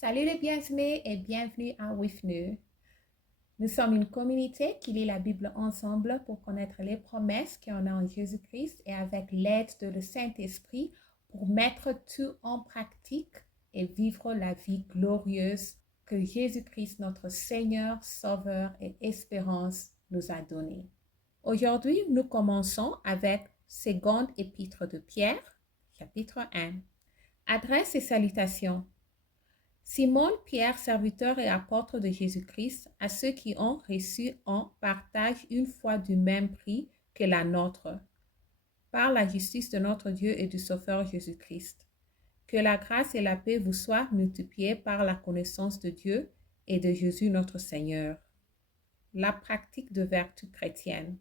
Salut les bien-aimés et bienvenue à With Nous. Nous sommes une communauté qui lit la Bible ensemble pour connaître les promesses qu'on a en Jésus-Christ et avec l'aide de le Saint-Esprit pour mettre tout en pratique et vivre la vie glorieuse que Jésus-Christ, notre Seigneur, Sauveur et Espérance, nous a donnée. Aujourd'hui, nous commençons avec Seconde Épître de Pierre, chapitre 1. Adresse et salutations. Simon, Pierre, serviteur et apôtre de Jésus-Christ, à ceux qui ont reçu en partage une foi du même prix que la nôtre, par la justice de notre Dieu et du Sauveur Jésus-Christ. Que la grâce et la paix vous soient multipliées par la connaissance de Dieu et de Jésus notre Seigneur. La pratique de vertu chrétienne.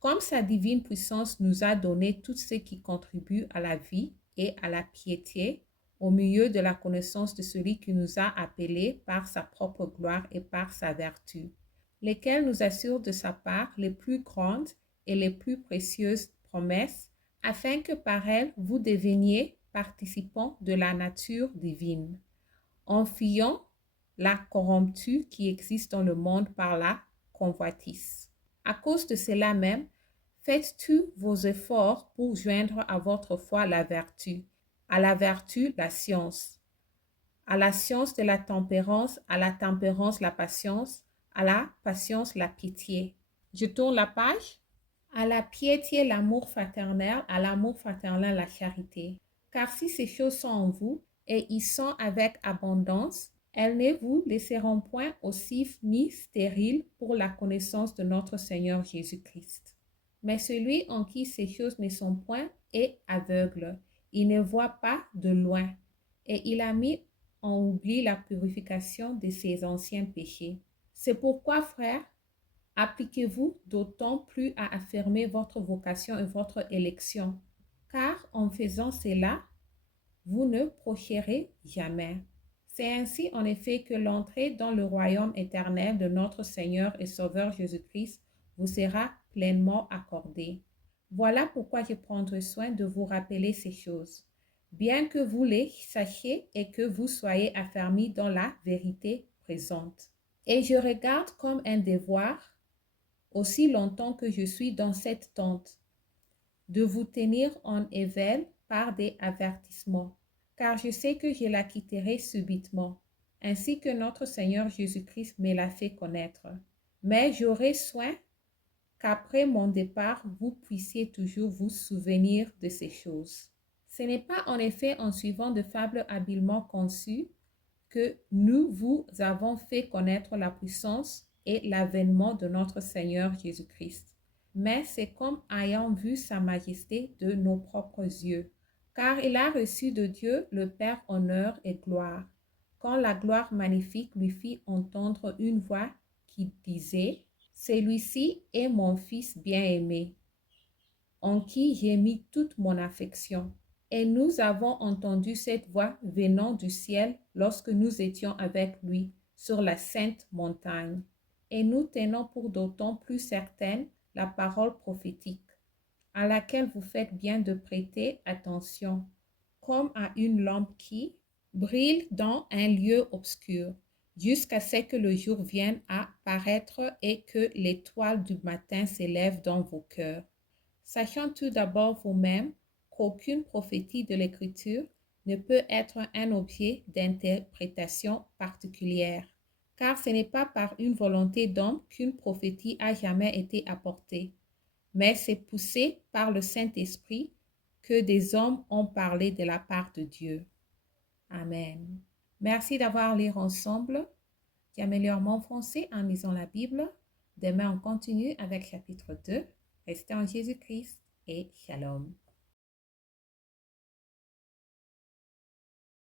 Comme sa divine puissance nous a donné tout ce qui contribue à la vie et à la piété, au milieu de la connaissance de celui qui nous a appelés par sa propre gloire et par sa vertu, lesquels nous assurent de sa part les plus grandes et les plus précieuses promesses, afin que par elles vous deveniez participants de la nature divine, en fuyant la corromption qui existe dans le monde par la convoitise. À cause de cela même, faites tous vos efforts pour joindre à votre foi la vertu, à la vertu la science, à la science de la tempérance, à la tempérance la patience, à la patience la pitié. Je tourne la page. À la piété l'amour fraternel, à l'amour fraternel la charité. Car si ces choses sont en vous, et y sont avec abondance, elles ne vous laisseront point aussi ni stériles pour la connaissance de notre Seigneur Jésus-Christ. Mais celui en qui ces choses ne sont point est aveugle. Il ne voit pas de loin, et il a mis en oubli la purification de ses anciens péchés. C'est pourquoi, frères, appliquez-vous d'autant plus à affirmer votre vocation et votre élection, car en faisant cela, vous ne procherez jamais. C'est ainsi en effet que l'entrée dans le royaume éternel de notre Seigneur et Sauveur Jésus-Christ vous sera pleinement accordée. Voilà pourquoi je prendrai soin de vous rappeler ces choses, bien que vous les sachiez et que vous soyez affermis dans la vérité présente. Et je regarde comme un devoir, aussi longtemps que je suis dans cette tente, de vous tenir en éveil par des avertissements, car je sais que je la quitterai subitement, ainsi que notre Seigneur Jésus-Christ me l'a fait connaître. Mais j'aurai soin qu'après mon départ, vous puissiez toujours vous souvenir de ces choses. Ce n'est pas en effet en suivant de fables habilement conçues que nous vous avons fait connaître la puissance et l'avènement de notre Seigneur Jésus-Christ, mais c'est comme ayant vu sa majesté de nos propres yeux, car il a reçu de Dieu le Père honneur et gloire, quand la gloire magnifique lui fit entendre une voix qui disait: celui-ci est mon Fils bien-aimé, en qui j'ai mis toute mon affection. Et nous avons entendu cette voix venant du ciel lorsque nous étions avec lui sur la sainte montagne. Et nous tenons pour d'autant plus certaine la parole prophétique, à laquelle vous faites bien de prêter attention, comme à une lampe qui brille dans un lieu obscur, jusqu'à ce que le jour vienne à paraître et que l'étoile du matin s'élève dans vos cœurs. Sachant tout d'abord vous-même qu'aucune prophétie de l'Écriture ne peut être un objet d'interprétation particulière, car ce n'est pas par une volonté d'homme qu'une prophétie a jamais été apportée, mais c'est poussé par le Saint-Esprit que des hommes ont parlé de la part de Dieu. Amen. Merci d'avoir lu ensemble. J'améliore mon français en lisant la Bible. Demain, on continue avec chapitre 2. Restez en Jésus-Christ et shalom.